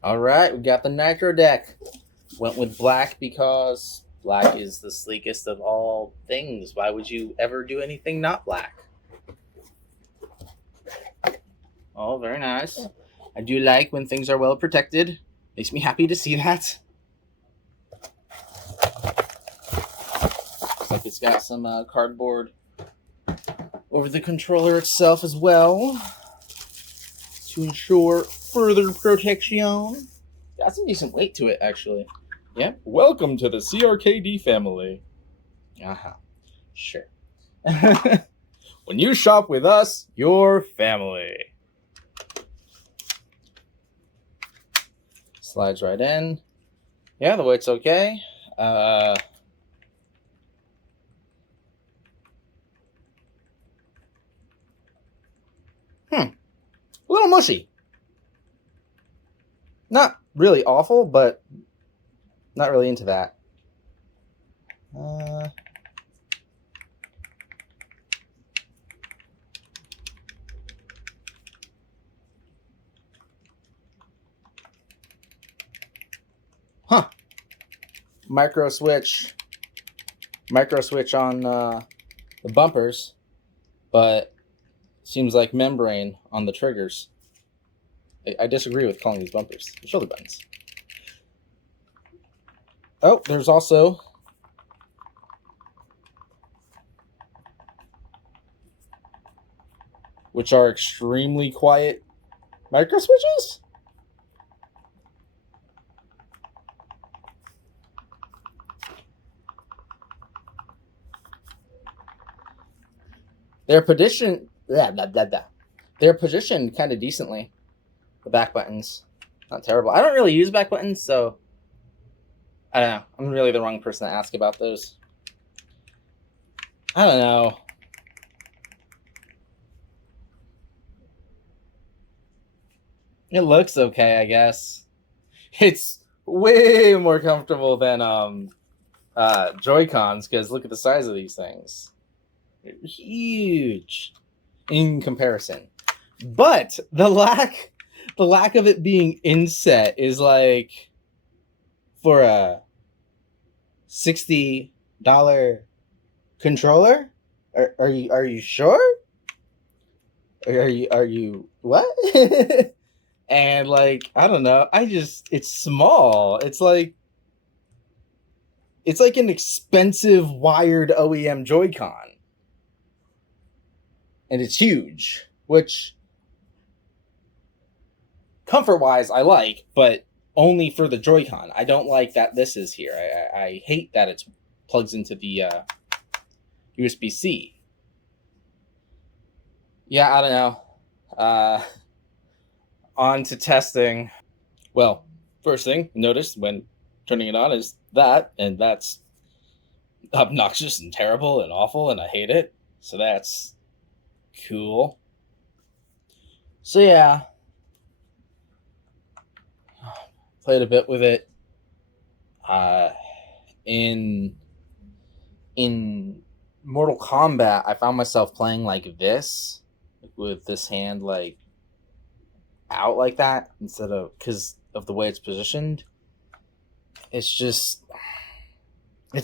All right, we got the Nitro Deck. Went with black because black is the sleekest of all things. Why would you ever do anything not black? Oh, very nice. I do like when things are well protected. Makes me happy to see that. Looks like it's got some cardboard over the controller itself as well to ensure further protection. Got some decent weight to it, actually. Yeah. Welcome to the CRKD family. Uh-huh. Sure. When you shop with us, you're family. Slides right in. Yeah, the weight's okay. A little mushy. Not really awful, but not really into that. Micro switch on the bumpers, but seems like membrane on the triggers. I disagree with calling these bumpers the shoulder buttons. Oh, there's also which are extremely quiet micro switches. They're positioned kind of decently. The back buttons, not terrible. I don't really use back buttons, so I don't know. I'm really the wrong person to ask about those. I don't know. It looks okay, I guess. It's way more comfortable than JoyCons, because look at the size of these things. They're huge in comparison. But the lack of it being inset is like, for a $60 controller? Are you sure? Are you what? And like, I don't know. It's small. It's like an expensive wired OEM JoyCon. And it's huge, which comfort-wise I like, but only for the Joy-Con. I don't like that this is here. I hate that it plugs into the USB-C. Yeah, I don't know. On to testing. Well, first thing notice when turning it on is that, and that's obnoxious and terrible and awful, and I hate it. So that's cool. So yeah, played a bit with it. In Mortal Kombat, I found myself playing like this, with this hand like out like that, instead of, because of the way it's positioned. It's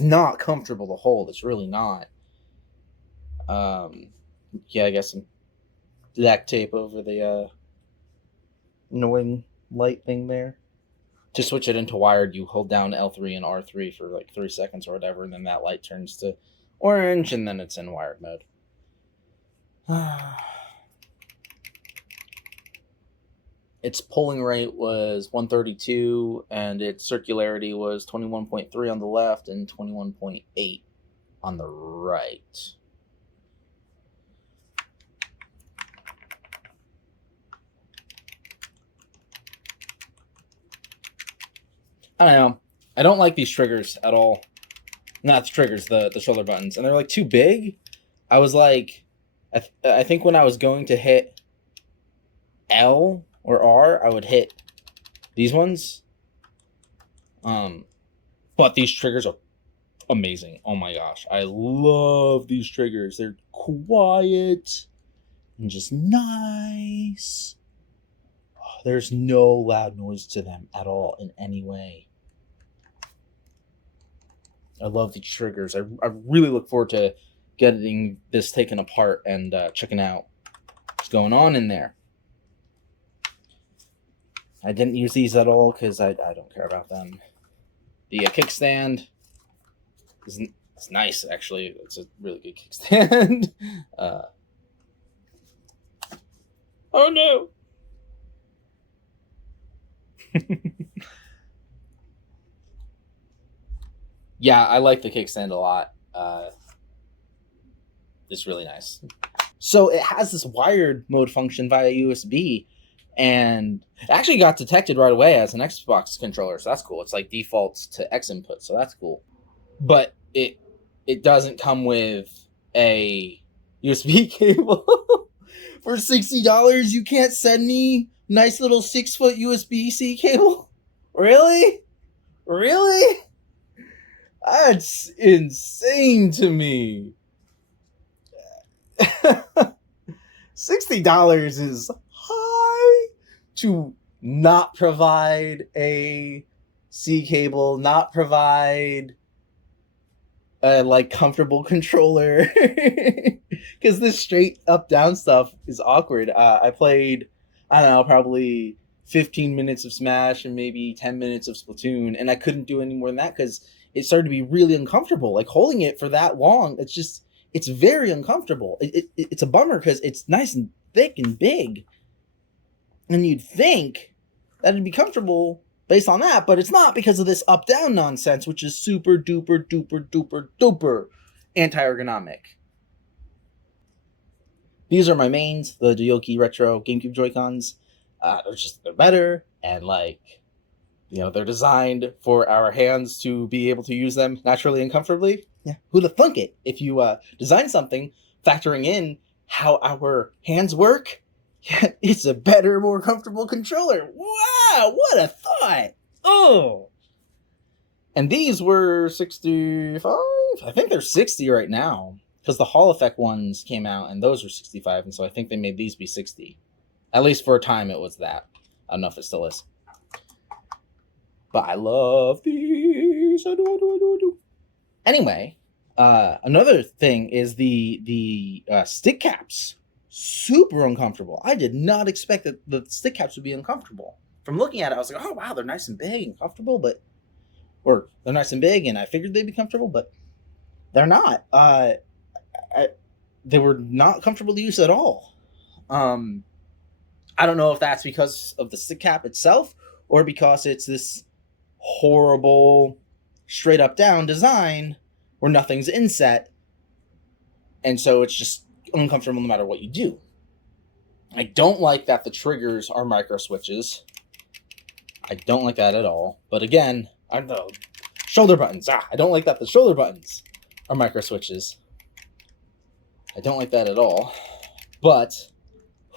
not comfortable to hold. It's really not. Yeah, I got some black tape over the annoying light thing there. To switch it into wired, you hold down L3 and R3 for like 3 seconds or whatever, and then that light turns to orange, and then it's in wired mode. Its polling rate was 132, and its circularity was 21.3 on the left and 21.8 on the right. I don't know. I don't like these triggers at all. Not the triggers, the shoulder buttons. And they're like too big. I was like, I think when I was going to hit L or R, I would hit these ones. But these triggers are amazing. Oh my gosh. I love these triggers. They're quiet and just nice. Oh, there's no loud noise to them at all in any way. I love the triggers. I really look forward to getting this taken apart and checking out what's going on in there. I didn't use these at all because I don't care about them. The kickstand is it's nice, actually. It's a really good kickstand. Oh no! Yeah, I like the kickstand a lot. It's really nice. So it has this wired mode function via USB, and it actually got detected right away as an Xbox controller, so that's cool. It's like defaults to X input, so that's cool. But it doesn't come with a USB cable. For $60, you can't send me nice little 6-foot USB-C cable? Really? Really? That's insane to me. $60 is high to not provide a C cable, not provide a like comfortable controller, because this straight up down stuff is awkward. I played, I don't know, probably 15 minutes of Smash and maybe 10 minutes of Splatoon, and I couldn't do any more than that because it started to be really uncomfortable. Like holding it for that long, it's very uncomfortable. It's a bummer because it's nice and thick and big, and you'd think that it'd be comfortable based on that, but it's not because of this up-down nonsense, which is super duper duper duper duper anti-ergonomic. These are my mains, the Yoki Retro GameCube JoyCons. They're better, and like, you know, they're designed for our hands to be able to use them naturally and comfortably. Yeah, who'd have thunk it? If you design something factoring in how our hands work, yeah, it's a better, more comfortable controller. Wow, what a thought! Oh, and these were 65. I think they're 60 right now because the Hall Effect ones came out, and those were 65, and so I think they made these be 60. At least for a time, it was that. I don't know if it still is. But I love these. I do. Anyway, another thing is the stick caps. Super uncomfortable. I did not expect that the stick caps would be uncomfortable. From looking at it, I was like, oh wow, they're nice and big and comfortable, or they're nice and big, and I figured they'd be comfortable, but they're not. They were not comfortable to use at all. I don't know if that's because of the stick cap itself or because it's this horrible straight up down design where nothing's inset, and so it's just uncomfortable no matter what you do. I don't like that the triggers are micro switches. I don't like that at all. But again, I don't know. Shoulder buttons. I don't like that the shoulder buttons are micro switches. I don't like that at all. But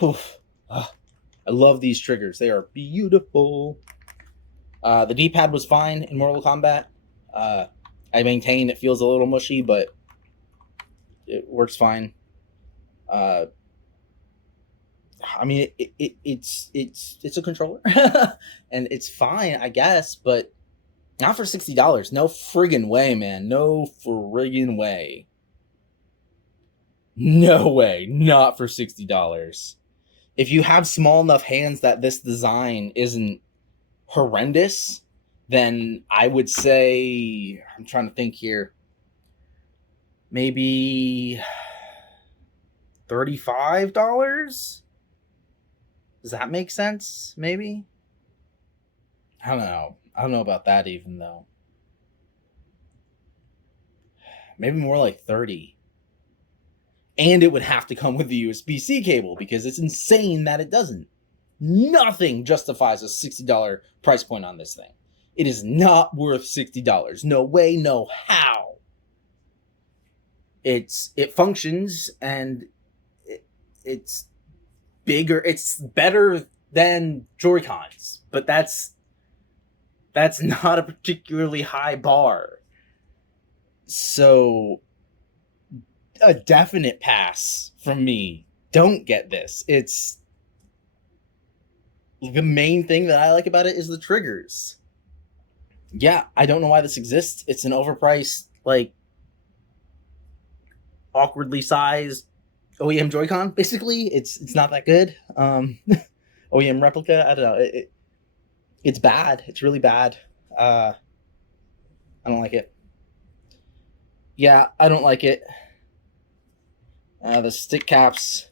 I love these triggers. They are beautiful. The D-pad was fine in Mortal Kombat. I maintain it feels a little mushy, but it works fine. I mean, it's a controller, and it's fine, I guess, but not for $60. No friggin' way, man. No friggin' way. No way. Not for $60. If you have small enough hands that this design isn't horrendous, then I would say, I'm trying to think here, maybe $35? Does that make sense? Maybe? I don't know. I don't know about that even, though. Maybe more like 30. And it would have to come with the USB-C cable because it's insane that it doesn't. Nothing justifies a $60 price point on this thing. It is not worth $60. No way, no how. It functions, and it's bigger. It's better than JoyCons, but that's not a particularly high bar. So a definite pass from me. Don't get this. It's the main thing that I like about it is the triggers. Yeah, I don't know why this exists. It's an overpriced, like, awkwardly sized OEM Joy-Con. Basically, it's not that good. OEM replica. I don't know. It's bad. It's really bad. I don't like it. Yeah, I don't like it. The stick caps,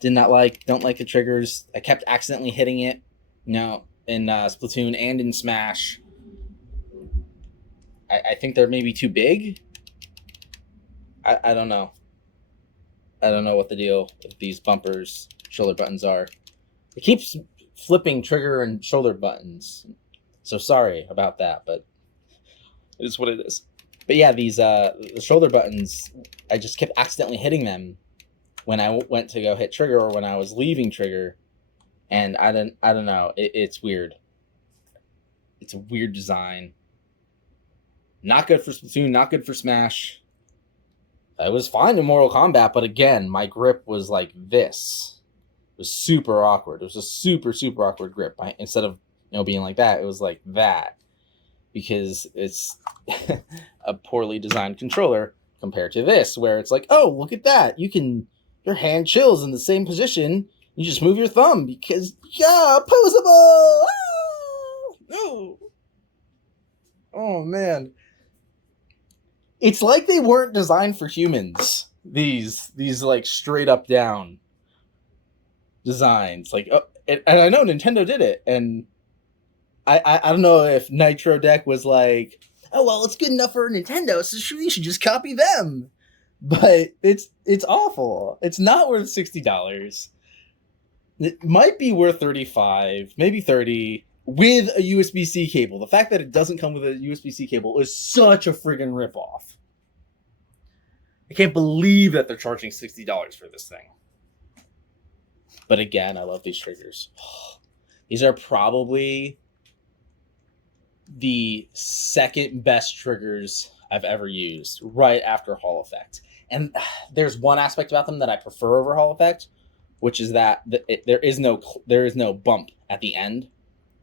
don't like the triggers. I kept accidentally hitting it, in Splatoon and in Smash. I think they're maybe too big. I don't know. I don't know what the deal with these bumpers, shoulder buttons are. It keeps flipping trigger and shoulder buttons. So sorry about that, but it is what it is. But yeah, these the shoulder buttons, I just kept accidentally hitting them when I went to go hit trigger or when I was leaving trigger, and I don't know. It's weird. It's a weird design. Not good for Splatoon. Not good for Smash. It was fine in Mortal Kombat, but again, my grip was like this. It was super awkward. It was a super, super awkward grip. Instead of being like that, it was like that. Because it's a poorly designed controller compared to this, where it's like, oh, look at that. Your hand chills in the same position. You just move your thumb because, yeah, posable! Ah! No! Oh, man. It's like they weren't designed for humans. These like straight up down designs. Like, and I know Nintendo did it, and I don't know if Nitro Deck was like, oh well, it's good enough for Nintendo, so we should just copy them. But it's awful. It's not worth $60. It might be worth $35, maybe $30, with a USB-C cable. The fact that it doesn't come with a USB-C cable is such a friggin' ripoff. I can't believe that they're charging $60 for this thing. But again, I love these triggers. These are probably the second best triggers I've ever used, right after Hall Effect. And there's one aspect about them that I prefer over Hall Effect, which is that there is no bump at the end.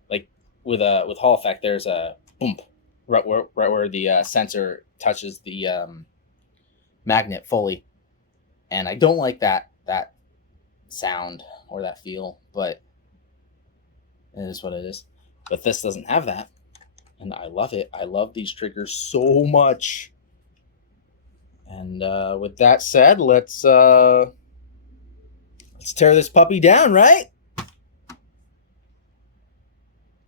Like with Hall Effect, there's a bump right where the sensor touches the magnet fully, and I don't like that sound or that feel, but it is what it is. But this doesn't have that, and I love it. I love these triggers so much. And with that said, let's tear this puppy down, right?